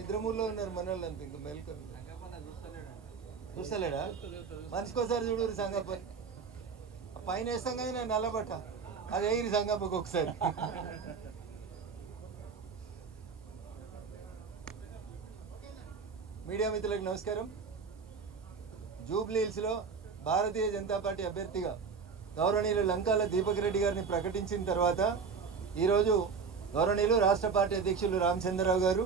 నిద్రమూల్లో ఉన్నారు మన వాళ్ళు అంత ఇంకా మేల్కొని చూస్తలేడా మనిషికోసారి చూడు సంగప్ప పైన వేస్తాం కానీ నేను నల్లబట్ట అది వేయి సంగప్పకి ఒకసారి. మీడియా మిత్రులకు నమస్కారం. జూబ్లీ హిల్స్ లో భారతీయ జనతా పార్టీ అభ్యర్థిగా గౌరవనీయులు లంకాల దీపక్ రెడ్డి గారిని ప్రకటించిన తర్వాత ఈరోజు గౌరవనీయులు రాష్ట్ర పార్టీ అధ్యక్షులు రామచంద్రరావు గారు,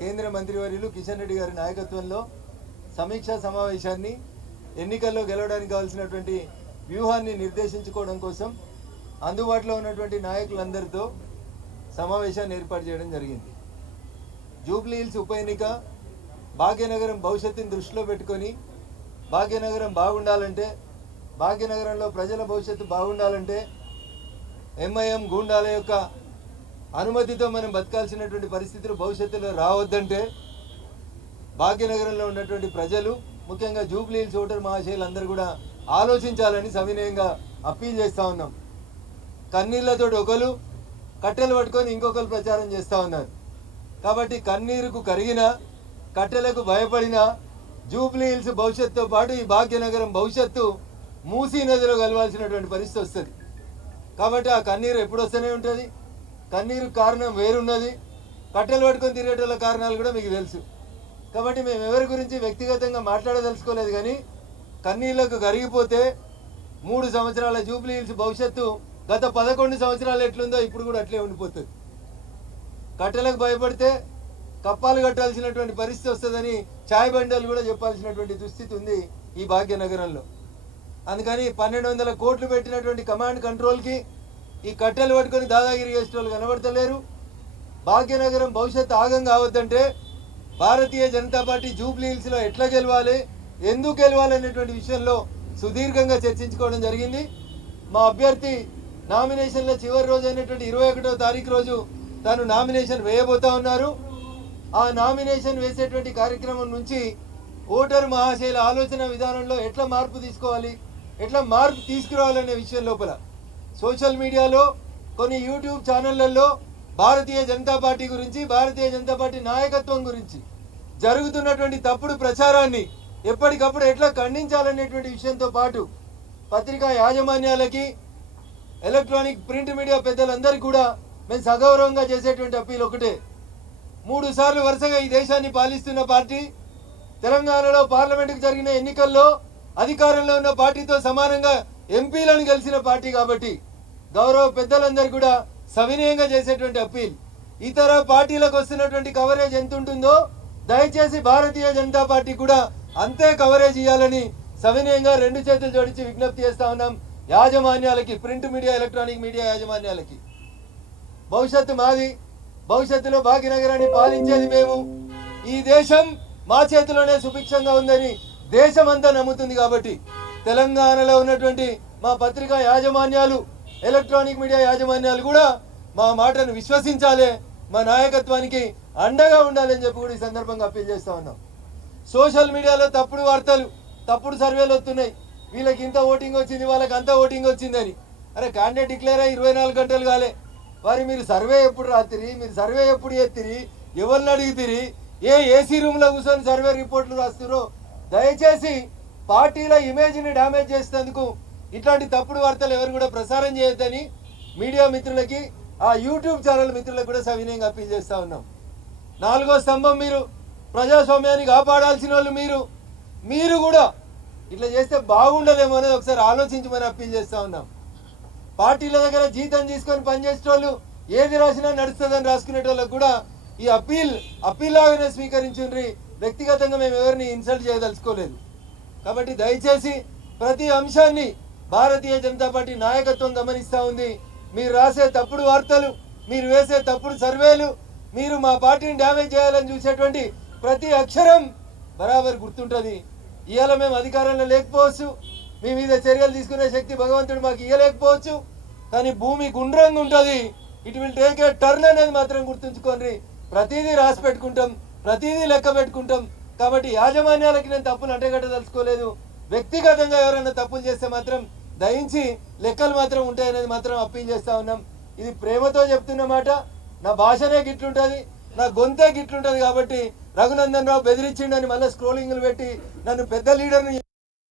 కేంద్ర మంత్రివర్యులు కిషన్ రెడ్డి గారి నాయకత్వంలో సమీక్షా సమావేశాన్ని ఎన్నికల్లో గెలవడానికి కావాల్సినటువంటి వ్యూహాన్ని నిర్దేశించుకోవడం కోసం అందుబాటులో ఉన్నటువంటి నాయకులందరితో సమావేశాన్ని ఏర్పాటు చేయడం జరిగింది. జూబ్లీ హిల్స్ ఉప ఎన్నిక భాగ్యనగరం భవిష్యత్తుని దృష్టిలో పెట్టుకొని భాగ్యనగరం బాగుండాలంటే, భాగ్యనగరంలో ప్రజల భవిష్యత్తు బాగుండాలంటే ఎంఐఎం గూండాల యొక్క అనుమతితో మనం బతకాల్సినటువంటి పరిస్థితులు భవిష్యత్తులో రావద్దంటే భాగ్యనగరంలో ఉన్నటువంటి ప్రజలు, ముఖ్యంగా జూబ్లీ హిల్స్ ఓటర్ మహాశయులందరూ కూడా ఆలోచించాలని సవినయంగా అప్పీల్ చేస్తూ ఉన్నాం. కన్నీళ్లతో ఒకరు కట్టెలు పట్టుకొని ఇంకొకరు ప్రచారం చేస్తూ ఉన్నారు. కాబట్టి కన్నీరుకు కరిగిన, కట్టెలకు భయపడిన జూబ్లీ హిల్స్ భవిష్యత్తుతో పాటు ఈ భాగ్యనగరం భవిష్యత్తు మూసీ నదిలో కలవాల్సినటువంటి పరిస్థితి వస్తుంది. కాబట్టి ఆ కన్నీరు ఎప్పుడు వస్తూనే ఉంటుంది. కన్నీరు కారణం వేరున్నది, కట్టెలు పట్టుకొని తిరిగేటోళ్ళ కారణాలు కూడా మీకు తెలుసు. కాబట్టి మేము ఎవరి గురించి వ్యక్తిగతంగా మాట్లాడదలుచుకోలేదు, కానీ కన్నీళ్లకు కరిగిపోతే 3 సంవత్సరాల జూబ్లీ హిల్స్ భవిష్యత్తు గత 11 సంవత్సరాలు ఎట్లుందో ఇప్పుడు కూడా అట్లే ఉండిపోతుంది. కట్టెలకు భయపడితే కప్పాలు కట్టాల్సినటువంటి పరిస్థితి వస్తుందని ఛాయ్ బండలు కూడా చెప్పాల్సినటువంటి దుస్థితి ఉంది ఈ భాగ్యనగరంలో. అందుకని 1200 కోట్లు పెట్టినటువంటి కమాండ్ కంట్రోల్కి ఈ కట్టెలు పట్టుకొని దాదాగిరి చేసేటోళ్ళు కనబడతలేరు. భాగ్యనగరం భవిష్యత్తు ఆగం కావద్దంటే భారతీయ జనతా పార్టీ జూబ్లీ హిల్స్లో ఎట్లా గెలవాలి, ఎందుకు గెలవాలి అనేటువంటి విషయంలో సుదీర్ఘంగా చర్చించుకోవడం జరిగింది. మా అభ్యర్థి నామినేషన్ల చివరి రోజు అయినటువంటి 21వ తారీఖు రోజు తాను నామినేషన్ వేయబోతా ఉన్నారు. ఆ నామినేషన్ వేసేటువంటి కార్యక్రమం నుంచి ఓటరు మహాశయుల ఆలోచన విధానంలో ఎట్లా మార్పు తీసుకోవాలి, ఎట్లా మార్పు తీసుకురావాలనే విషయం లోపల సోషల్ మీడియాలో కొన్ని యూట్యూబ్ ఛానళ్లలో భారతీయ జనతా పార్టీ గురించి, భారతీయ జనతా పార్టీ నాయకత్వం గురించి జరుగుతున్నటువంటి తప్పుడు ప్రచారాన్ని ఎప్పటికప్పుడు ఎట్లా ఖండించాలనేటువంటి విషయంతో పాటు పత్రికా యాజమాన్యాలకి, ఎలక్ట్రానిక్ ప్రింట్ మీడియా పెద్దలందరికీ కూడా మేము సగౌరవంగా చేసేటువంటి అప్పీల్ ఒకటే. 3 సార్లు వరుసగా ఈ దేశాన్ని పాలిస్తున్న పార్టీ, తెలంగాణలో పార్లమెంటుకు జరిగిన ఎన్నికల్లో అధికారంలో ఉన్న పార్టీతో సమానంగా ఎంపీలను గెలిచిన పార్టీ కాబట్టి గౌరవ పెద్దలందరూ కూడా సవినయంగా చేసేటువంటి అప్పీల్, ఇతర పార్టీలకు వస్తున్నటువంటి కవరేజ్ ఎంత ఉంటుందో దయచేసి భారతీయ జనతా పార్టీ కూడా అంతే కవరేజ్ ఇవ్వాలని సవినయంగా 2 చేతులు జోడించి విజ్ఞప్తి చేస్తా ఉన్నాం యాజమాన్యాలకి, ప్రింట్ మీడియా, ఎలక్ట్రానిక్ మీడియా యాజమాన్యాలకి. భవిష్యత్తు మాది, భవిష్యత్తులో భాగ్యనగరాన్ని పాలించేది మేము. ఈ దేశం మా చేతిలోనే సుభిక్షంగా ఉందని దేశమంతా నమ్ముతుంది. కాబట్టి తెలంగాణలో ఉన్నటువంటి మా పత్రికా యాజమాన్యాలు, ఎలక్ట్రానిక్ మీడియా యాజమాన్యాలు కూడా మా మాటను విశ్వసించాలి, మా నాయకత్వానికి అండగా ఉండాలని చెప్పి కూడా ఈ సందర్భంగా అప్పీల్ చేస్తా ఉన్నాం. సోషల్ మీడియాలో తప్పుడు వార్తలు, తప్పుడు సర్వేలు వస్తున్నాయి. వీళ్ళకి ఇంత ఓటింగ్ వచ్చింది, వాళ్ళకి అంత ఓటింగ్ వచ్చిందని. అరే క్యాండిడేట్ డిక్లేర్ అయ్యి 24 గంటలు కాలే, వారి మీరు సర్వే ఎప్పుడు రాత్రి, మీరు సర్వే ఎప్పుడు ఎత్తిరి, ఎవరిని అడిగితిరి, ఏసీ రూమ్లో కూర్చొని సర్వే రిపోర్ట్లు రాస్తురో. దయచేసి పార్టీల ఇమేజ్ని డ్యామేజ్ చేసేందుకు ఇట్లాంటి తప్పుడు వార్తలు ఎవరు కూడా ప్రసారం చేయొద్దని మీడియా మిత్రులకి, ఆ యూట్యూబ్ ఛానల్ మిత్రులకు కూడా సవినయంగా అప్పీల్ చేస్తూ ఉన్నాం. 4వ స్తంభం మీరు, ప్రజాస్వామ్యాన్ని కాపాడాల్సిన వాళ్ళు మీరు కూడా ఇట్లా చేస్తే బాగుండదేమో అనేది ఒకసారి ఆలోచించమని అప్పీల్ చేస్తూ ఉన్నాం. పార్టీల దగ్గర జీతం తీసుకొని పనిచేసేటోళ్ళు ఏది రాసినా నడుస్తుందని రాసుకునేటోళ్ళకు కూడా ఈ అప్పీల్ లాగానే స్వీకరించుండ్రి. వ్యక్తిగతంగా మేము ఎవరిని ఇన్సల్ట్ చేయదలుచుకోలేదు. కాబట్టి దయచేసి ప్రతి అంశాన్ని భారతీయ జనతా పార్టీ నాయకత్వం గమనిస్తూ ఉంది. మీరు రాసే తప్పుడు వార్తలు, మీరు వేసే తప్పుడు సర్వేలు, మీరు మా పార్టీని డ్యామేజ్ చేయాలని చూసేటువంటి ప్రతి అక్షరం బరాబర్ గుర్తుంటుంది. ఇవాళ మేము అధికారంలో లేకపోవచ్చు, మీ మీద చర్యలు తీసుకునే శక్తి భగవంతుడు మాకు ఇవ్వలేకపోవచ్చు, కానీ భూమి గుండ్రంగా ఉంటుంది. It will take a turn అనేది మాత్రం గుర్తుంచుకోండి. ప్రతిదీ రాసి పెట్టుకుంటాం, ప్రతిదీ లెక్క పెట్టుకుంటాం. కాబట్టి యాజమాన్యాలకి నేను తప్పులు అంటగట్టదలుచుకోలేదు. వ్యక్తిగతంగా ఎవరైనా తప్పులు చేస్తే మాత్రం దయించి లెక్కలు మాత్రం ఉంటాయనేది మాత్రం అప్పీల్ చేస్తా ఉన్నాం. ఇది ప్రేమతో చెప్తున్న మాట, నా భాషనే గిట్లుంటుంది. నా గొంతే గిట్లుంటుంది కాబట్టి రఘునందన్ రావు బెదిరించిండని మళ్ళీ స్క్రోలింగ్లు పెట్టి నన్ను పెద్ద లీడర్ని